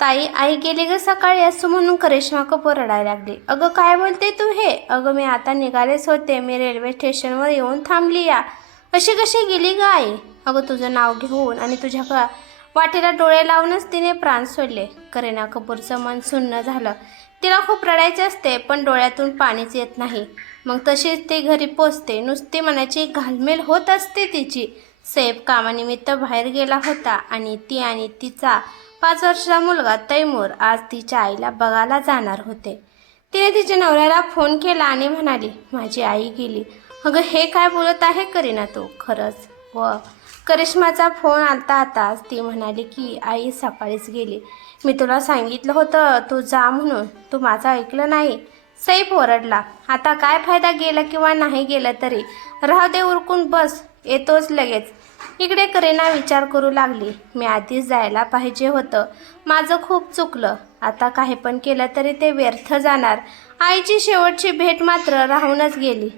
ताई आई गेली ग सकाळी असं म्हणून करिश्मा कपूर रडायला लागली. अगं काय बोलते तू हे? अगं मी आता निघालेच होते. मी रेल्वे स्टेशनवर येऊन थांबली या. अशी कशी गेली ग आई? अगं तुझं नाव घेऊन आणि तुझ्या वाटेला डोळे लावूनच तिने प्राण सोडले. करीना कपूरचं मन सुन्न झालं. तिला खूप रडायचे असते पण डोळ्यातून पाणीच येत नाही. मग तशीच ती घरी पोचते. नुसती मनाची घालमेल होत असते तिची. सेफ कामानिमित्त बाहेर गेला होता आणि ती आणि तिचा पाच वर्षाचा मुलगा तैमूर आज तिच्या आईला बघायला जाणार होते. तिने तिच्या नवऱ्याला फोन केला आणि म्हणाली माझी आई गेली. अगं हे काय बोलत आहे करीना तू? खरंच? व करिश्माचा फोन आलता आताच. ती म्हणाली की आई सकाळीच गेली. मी तुला सांगितलं होतं तू जा म्हणून. तू माझं ऐकलं नाही. सैफ ओरडला. आता काय फायदा गेला किंवा नाही गेलं तरी? राहू दे उरकून बस. येतोच लगेच. इकडे करीना विचार करू लागली. मी आधीच जायला पाहिजे होतं. माझं खूप चुकलं. आता काही पण केलं तरी ते व्यर्थ जाणार. आईची शेवटची भेट मात्र राहूनच गेली.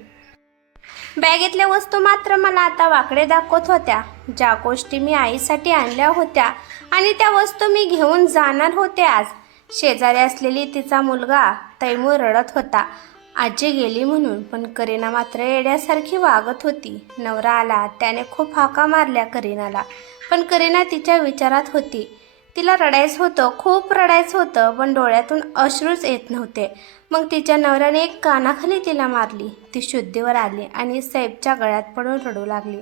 बॅगेतल्या वस्तू मात्र मला आता वाकडे दाखवत होत्या. ज्या गोष्टी मी आईसाठी आणल्या होत्या आणि त्या वस्तू मी घेऊन जाणार होते आज. शेजारी असलेली तिचा मुलगा तैमूर रडत होता. आजी गेली म्हणून पण करीना मात्र येड्यासारखी वागत होती. नवरा आला त्याने खूप हाका मारल्या करीनाला. पण करीना तिच्या विचारात होती. तिला रडायचं होतं खूप रडायचं होतं पण डोळ्यातून अश्रूच येत नव्हते. मग तिच्या नवऱ्याने एक कानाखाली तिला मारली. ती शुद्धीवर आली आणि सैफच्या गळ्यात पडून रडू लागली.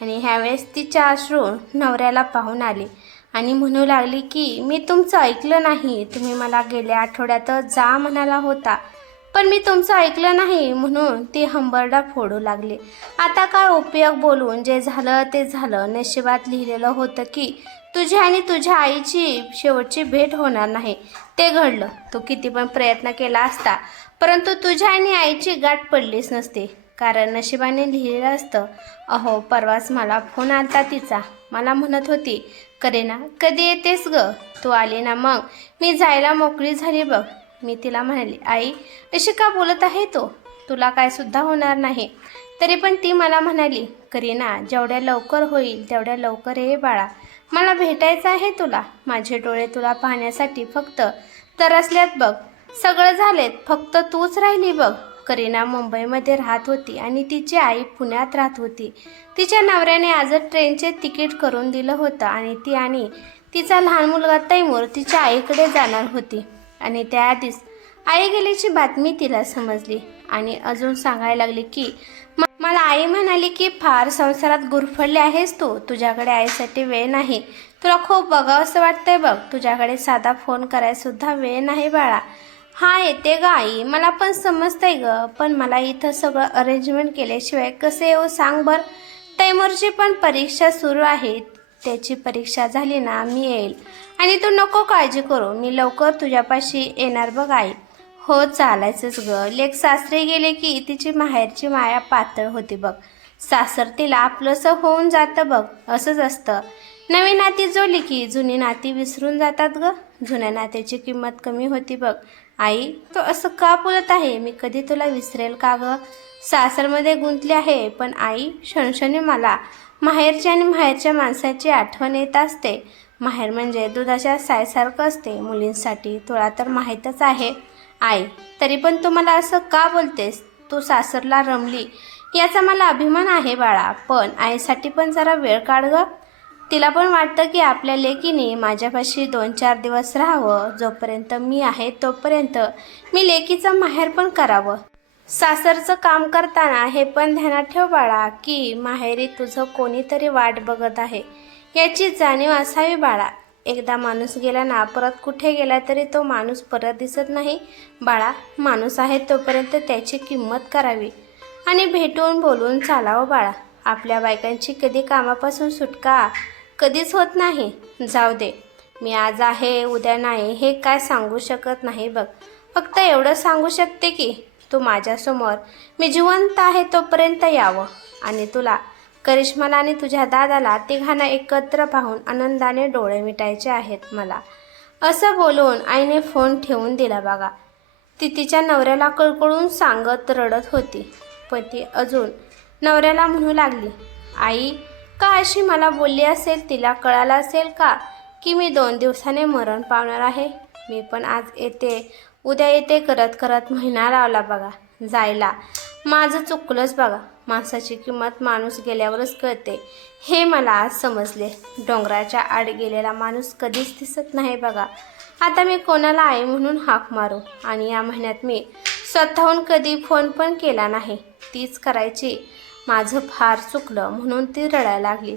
आणि ह्यावेळेस तिच्या अश्रू नवऱ्याला पाहून आले आणि म्हणू लागली की मी तुमचं ऐकलं नाही. तुम्ही मला गेल्या आठवड्यात जा म्हणाला होता. पण मी तुमचं ऐकलं नाही म्हणून ती हंबरडा फोडू लागली. आता काय उपयोग बोलून जे झालं ते झालं. नशिबात लिहिलेलं होतं की तुझ्या आणि तुझ्या आईची शेवटची भेट होणार नाही. ते घडलं. तू किती पण प्रयत्न केला असता परंतु तुझ्या आणि आईची गाठ पडलीच नसते. कारण नशिबाने लिहिलेलं असतं अहो परवाच मला फोन आलता तिचा. मला म्हणत होती करेना कधी येतेस ग? तू आली ना मग. मी जायला मोकळी झाली बघ. मी तिला म्हणाली आई अशी का बोलत आहे तो? तुला काय सुद्धा होणार नाही. तरी पण ती मला म्हणाली करीना जेवढ्या लवकर होईल तेवढ्या लवकर ये बाळा. मला भेटायचं आहे तुला. माझे डोळे तुला पाहण्यासाठी फक्त तरसल्यात बघ. सगळं झालेत फक्त तूच राहिली बघ. करीना मुंबईमध्ये राहत होती आणि तिची आई पुण्यात राहत होती. तिच्या नवऱ्याने आजच ट्रेनचे तिकीट करून दिलं होतं आणि ती आणि तिचा लहान मुलगा तैमूर तिच्या आईकडे जाणार होती. आणि त्याआधीच आई गेल्याची बातमी तिला समजली आणि अजून सांगायला लागली की मला आई म्हणाली की फार संसारात गुरफडले आहेस तू. तुझ्याकडे आईसाठी वेळ नाही. तुला खूप बघावंसं वाटतंय बघ. तुझ्याकडे साधा फोन करायसुद्धा वेळ नाही बाळा. हा येते ग आई. मला पण समजतंय ग. पण मला इथं सगळं अरेंजमेंट केल्याशिवाय कसे येऊ सांग बरं. तैमूरची पण परीक्षा सुरू आहे. त्याची परीक्षा झाली ना मी येईल. आणि तू नको काळजी करू मी लवकर तुझ्यापाशी येणार बघ आई. हो चालायचंच ग. लेक सासरे गेले की तिची माहेरची माया पातळ होती बघ. सासर तिला आपलंसं होऊन जातं बघ असंच असतं. नवी नाती जोडली की जुनी नाती विसरून जातात ग. जुन्या नात्याची किंमत कमी होती बघ. आई तो असं का बोलत आहे? मी कधी तुला विसरेल का गं? सासरमध्ये गुंतले आहे पण आई क्षणक्षणी मला माहेरची आणि माहेरच्या माणसाची आठवण येत असते. माहेर म्हणजे दुधाच्या सायसारखं असते. मुलींसाठी तुला तर माहीतच आहे. आई तरी पण तू मला असं का बोलतेस? तू सासरला रमली याचा मला अभिमान आहे बाळा. पण आईसाठी पण जरा वेळ काढ ग. तिला पण वाटतं की आपल्या लेकीने माझ्यापाशी दोन चार दिवस राहावं. जोपर्यंत मी आहे तोपर्यंत मी लेकीचं माहेर पण करावं. सासरचं काम करताना हे पण ध्यानात ठेव बाळा की माहेरी तुझं कोणीतरी वाट बघत आहे. याची जाणीव असावी बाळा. एकदा माणूस गेला ना परत कुठे गेला तरी तो माणूस परत दिसत नाही. बाळा माणूस आहे तोपर्यंत त्याची किंमत करावी. आणि भेटून बोलून चालावं बाळा. आपल्या बायकांची कधी कामापासून सुटका? कधीच होत नाही. जाऊ दे. मी आज आहे उद्या नाही हे काय सांगू शकत नाही बघ. फक्त एवढं सांगू शकते की तू माझ्यासमोर. मी जिवंत आहे तोपर्यंत यावं. आणि तुला करिश्माला आणि तुझ्या दादाला तिघांना एकत्र पाहून आनंदाने डोळे मिटायचे आहेत मला. असं बोलून आईने फोन ठेवून दिला बघा. ती तिच्या नवऱ्याला कळकळून सांगत रडत होती. पती अजून नवऱ्याला म्हणू लागली आई का अशी मला बोलली असेल? तिला कळालं असेल का की मी दोन दिवसाने मरण पावणार आहे? मी पण आज येते. उद्या येते करत करत महिना लावला बघा जायला. माझं चुकलंच बघा माणसाची किंमत माणूस गेल्यावरच कळते. हे मला आज समजले. डोंगराच्या आड गेलेला माणूस कधीच दिसत नाही बघा. आता मी कोणाला आई म्हणून हाक मारू? आणि या महिन्यात मी स्वतःहून कधी फोन पण केला नाही. तीच करायची. माझं फार चुकलं म्हणून ती रडायला लागली.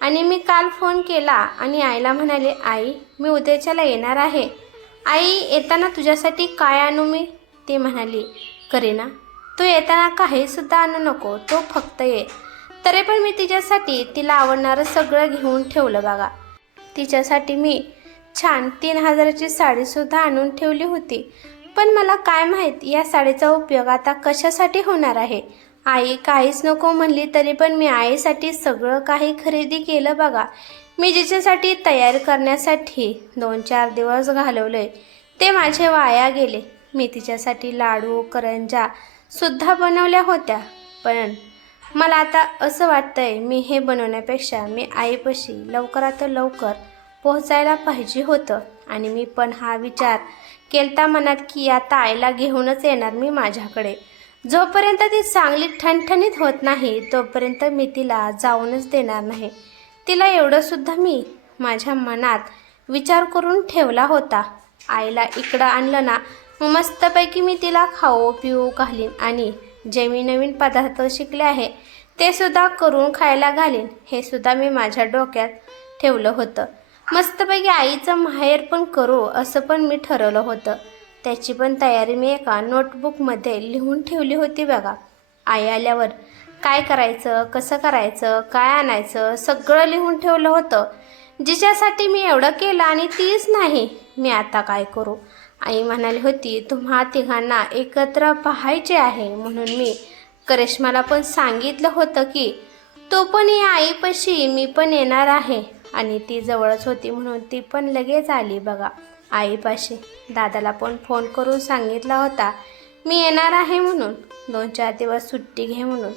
आणि मी काल फोन केला आणि आईला म्हणाले आई मी उद्याच्याला येणार आहे. आई येताना तुझ्यासाठी काय आणू मी? ते म्हणाली करीना तू येताना काहीसुद्धा आणू नको तो फक्त ये. तरी पण मी तिच्यासाठी तिला आवडणारं सगळं घेऊन ठेवलं बघा. तिच्यासाठी मी छान तीन हजाराची साडीसुद्धा आणून ठेवली होती. पण मला काय माहीत या साडीचा उपयोग आता कशासाठी होणार आहे? आई काहीच नको म्हणली तरी पण मी आईसाठी सगळं काही खरेदी केलं बघा. मी जिच्यासाठी तयार करण्यासाठी दोन चार दिवस घालवले. ते माझे वाया गेले. मी तिच्यासाठी लाडू करंजा सुद्धा बनवल्या होत्या. पण मला आता असं वाटतंय मी हे बनवण्यापेक्षा मी आईपाशी लवकरात लवकर पोहोचायला पाहिजे होतं. आणि मी पण हा विचार केलता मनात की आता आईला घेऊनच येणार मी माझ्याकडे. जोपर्यंत ती चांगली ठणठणीत होत नाही तोपर्यंत मी तिला जाऊनच देणार नाही. तिला एवढंसुद्धा मी माझ्या मनात विचार करून ठेवला होता. आईला इकडं आणलं ना मस्तपैकी मी तिला खाऊ पिऊ घालीन आणि जे मी नवीन पदार्थ शिकले आहे ते सुद्धा करून खायला घालीन हे सुद्धा मी माझ्या डोक्यात ठेवलं होतं. मस्तपैकी आईचं माहेर पण करू असं पण मी ठरवलं होतं. त्याची पण तयारी मी एका नोटबुकमध्ये लिहून ठेवली होती बघा. आई आल्यावर काय करायचं कसं करायचं काय आणायचं सगळं लिहून ठेवलं होतं. जिच्यासाठी मी एवढं केलं आणि तीच नाही मी आता काय करू? आई म्हणाली होती तुम्हा तिघांना एकत्र पाहायचे आहे. म्हणून मी करिश्माला पण सांगितलं होतं की तो पण या आईपाशी मी पण येणार आहे. आणि ती जवळच होती म्हणून ती पण लगेच आली बघा आईपाशी. दादाला पण फोन करून सांगितला होता मी येणार आहे म्हणून. दोन चार दिवस सुट्टी घे म्हणून.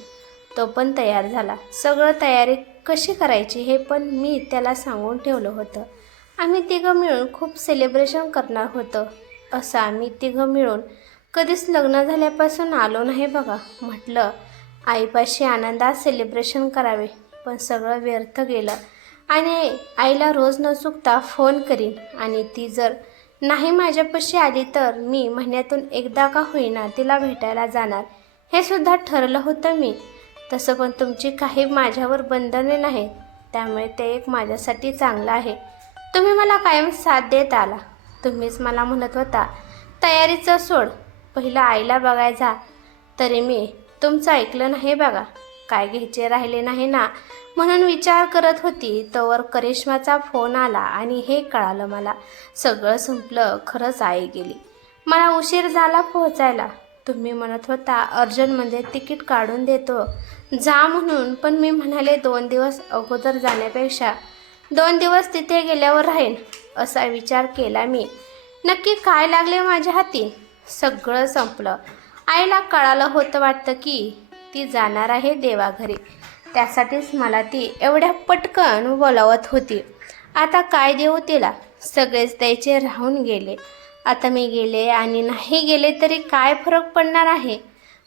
तो पण तयार झाला. सगळं तयारी कशी करायची हे पण मी त्याला सांगून ठेवलं होतं. आम्ही तिघं मिळून खूप सेलिब्रेशन करणार होतं. असं आम्ही तिघं मिळून कधीच लग्न झाल्यापासून आलो नाही बघा. म्हटलं आईपाशी आनंदात सेलिब्रेशन करावे पण सगळं व्यर्थ गेलं. आणि आईला रोज न चुकता फोन करीन. आणि ती जर नाही माझ्यापाशी आली तर मी महिन्यातून एकदा का होईना तिला भेटायला जाणार. हे सुद्धा ठरलं होतं मी. तसं पण तुमची काही माझ्यावर बंधने नाहीत. त्यामुळे ते एक माझ्यासाठी चांगलं आहे. तुम्ही मला कायम साथ देत आला. तुम्हीच मला म्हणत होता तयारीचं सोड. पहिलं आईला बघायचा तरी मी तुमचं ऐकलं नाही बघा. काय घ्यायचे राहिले नाही ना. म्हणून विचार करत होती. तोवर करिश्माचा फोन आला आणि हे कळालं मला. सगळं संपलं खरंच आई गेली. मला उशीर झाला पोहोचायला. तुम्ही म्हणत होता अर्जंटमध्ये तिकीट काढून देतो. जा म्हणून पण मी म्हणाले दोन दिवस अगोदर जाण्यापेक्षा दोन दिवस तिथे गेल्यावर राहीन असा विचार केला मी. नक्की काय लागले माझ्या हाती? सगळं संपलं. आईला कळालं होतं वाटतं की ती जाणार आहे देवाघरी. त्यासाठीच मला ती एवढ्या पटकन बोलावत होती. आता काय देऊ तिला? सगळेच द्यायचे राहून गेले. आता मी गेले आणि नाही गेले तरी काय फरक पडणार आहे?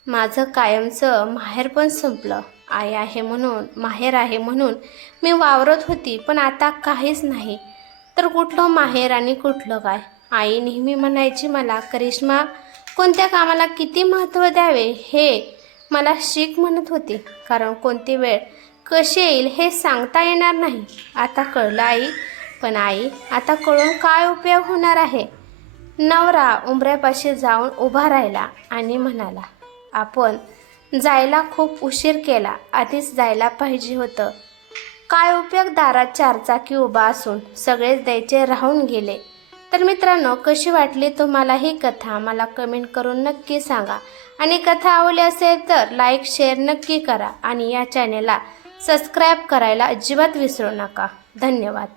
माझं कायमचं माहेर पण संपलं. आई आहे म्हणून माहेर आहे म्हणून मी वावरत होती पण आता काहीच नाही. तर कुठलं माहेर आणि कुठलं काय? आई नेहमी म्हणायची मला करिश्मा कोणत्या कामाला किती महत्त्व द्यावे? हे मला शीख म्हणत होती. कारण कोणती वेळ कशी येईल हे सांगता येणार नाही. आता कळलं आई पण आई आता कळून काय उपयोग होणार आहे? नवरा उंबऱ्यापाशी जाऊन उभा राहिला आणि म्हणाला आपण जायला खूप उशीर केला आधीच जायला पाहिजे होतं. काय उपयोग दारात चारचाकी उभा असून सगळेच द्यायचे राहून गेले? तर मित्रांनो कशी वाटली तुम्हाला ही कथा? मला कमेंट करून नक्की सांगा. आणि कथा आवडली असेल तर लाईक शेअर नक्की करा. आणि या चॅनेलला सबस्क्राईब करायला अजिबात विसरू नका. धन्यवाद.